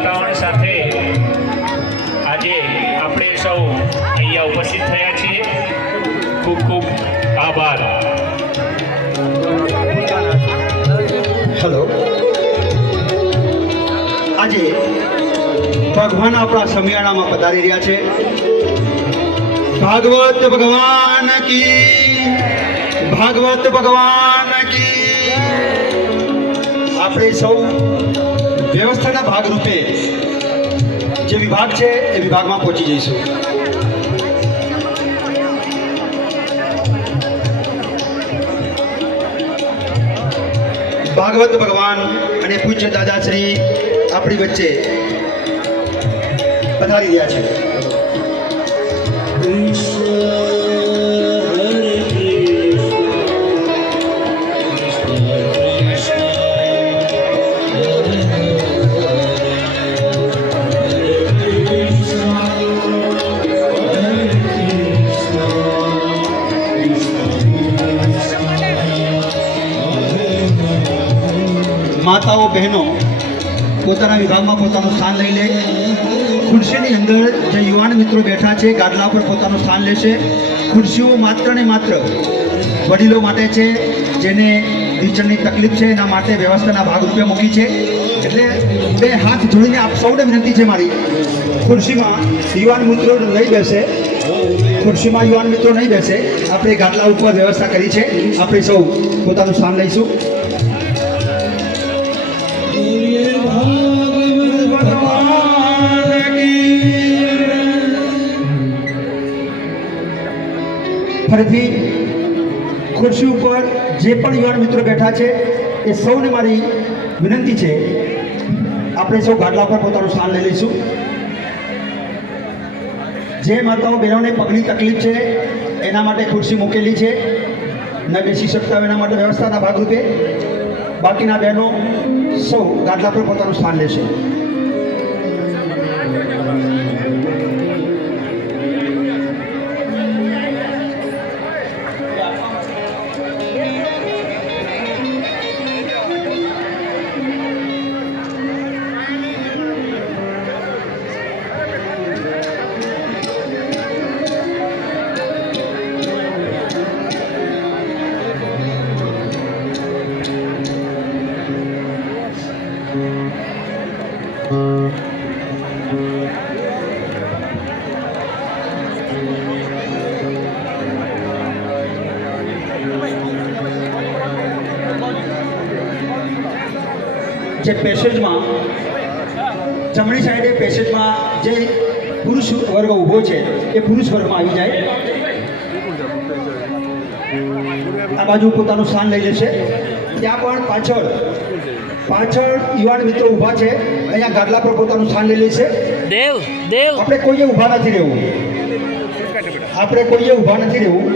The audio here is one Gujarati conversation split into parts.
માતાઓની સાથે આજે આપણે સૌ અહીંયા ઉપસ્થિત થયા છીએ. ખૂબ ખૂબ આભાર. હેલો. આજે ભગવાન આપણા સમિયાણામાં પધારી રહ્યા છે. ભાગવત ભગવાન કી, ભાગવત ભગવાન કી. આપણે સૌ વ્યવસ્થાના ભાગરૂપે જે વિભાગ છે એ વિભાગમાં પહોંચી જઈશું. ભાગવત ભગવાન અને પૂજ્ય દાદાશ્રી આપણી વચ્ચે પધારી રહ્યા છે. માતાઓ બહેનો પોતાના વિભાગમાં પોતાનું સ્થાન લઈ લે. ખુરશીની અંદર જે યુવાન મિત્રો બેઠા છે ગાદલા પર પોતાનું સ્થાન લેશે. ખુરશીઓ માત્ર ને માત્ર વડીલો માટે છે, જેને વિચરણની તકલીફ છે, એના માટે વ્યવસ્થાના ભાગરૂપે મૂકી છે. એટલે બે હાથ જોડીને આપ સૌને વિનંતી છે મારી, ખુરશીમાં યુવાન મિત્રો નહીં બેસે, ખુરશીમાં યુવાન મિત્રો નહીં બેસે. આપણે ગાદલા ઉપર વ્યવસ્થા કરી છે. આપણે સૌ પોતાનું સ્થાન લઈશું. ફરીથી ખુરશી ઉપર જે પણ યુવાન મિત્રો બેઠા છે એ સૌને મારી વિનંતી છે, આપણે સૌ ગાદલા પર પોતાનું સ્થાન લઈ લઈશું. જે માતાઓ બહેનોને પગની તકલીફ છે એના માટે ખુરશી મૂકેલી છે, ન બેસી શકતા હોય એના માટે વ્યવસ્થાના ભાગરૂપે. બાકીના બહેનો સૌ ગાદલા પર પોતાનું સ્થાન લેશે. જે પેસેજમાં જમણી સાઈડે પેસેજમાં જે પુરુષ વર્ગ ઊભો છે એ પુરુષ વર્ગમાં આવી જાય. આ બાજુ પોતાનું સ્થાન લઈ લેશે. ત્યાં પણ પાછળ યુવાન મિત્રો ઊભા છે, અહીંયા ગાદલા પર પોતાનું સ્થાન લઈ લેશે. આપણે કોઈએ ઊભા નથી રહેવું, આપણે કોઈએ ઊભા નથી રહેવું.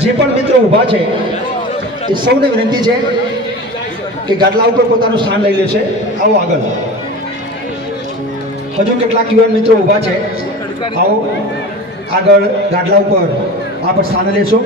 જે પણ મિત્રો ઊભા છે એ સૌને વિનંતી છે કે ગાદલા ઉપર પોતાનું સ્થાન લઈ લેશે. આવો આગળ. હજુ કેટલાક યુવાન મિત્રો ઊભા છે, આવો આગળ ગાદલા ઉપર આપ સ્થાન લેશો.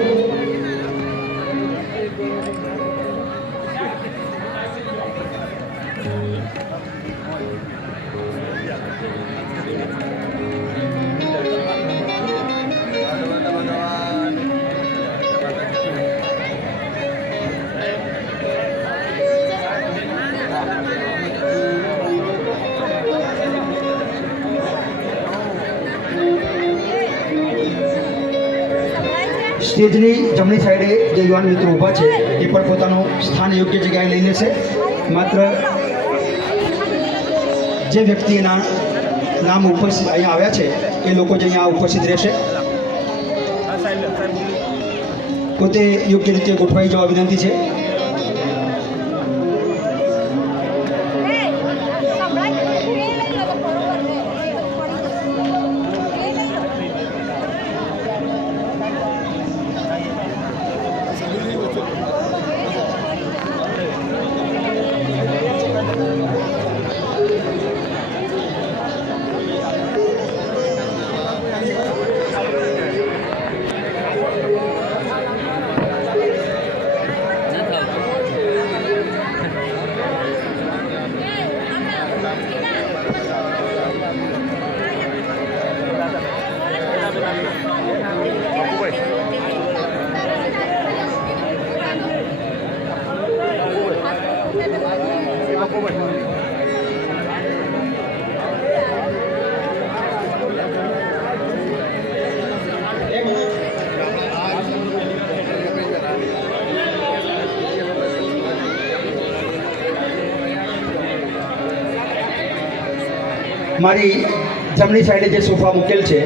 સ્ટેજની જમણી સાઈડે જે યુવાન મિત્રો ઊભા છે એ પણ પોતાનું સ્થાન યોગ્ય જગ્યાએ લઈ લેશે. માત્ર જે વ્યક્તિના નામ ઉપસ્થિત અહીંયા આવ્યા છે એ લોકો જ અહીંયા ઉપસ્થિત રહેશે. પોતે યોગ્ય રીતે ગોઠવાઈ જવા વિનંતી છે. મારી જમણી સાઈડે જે સોફા મૂકેલ છે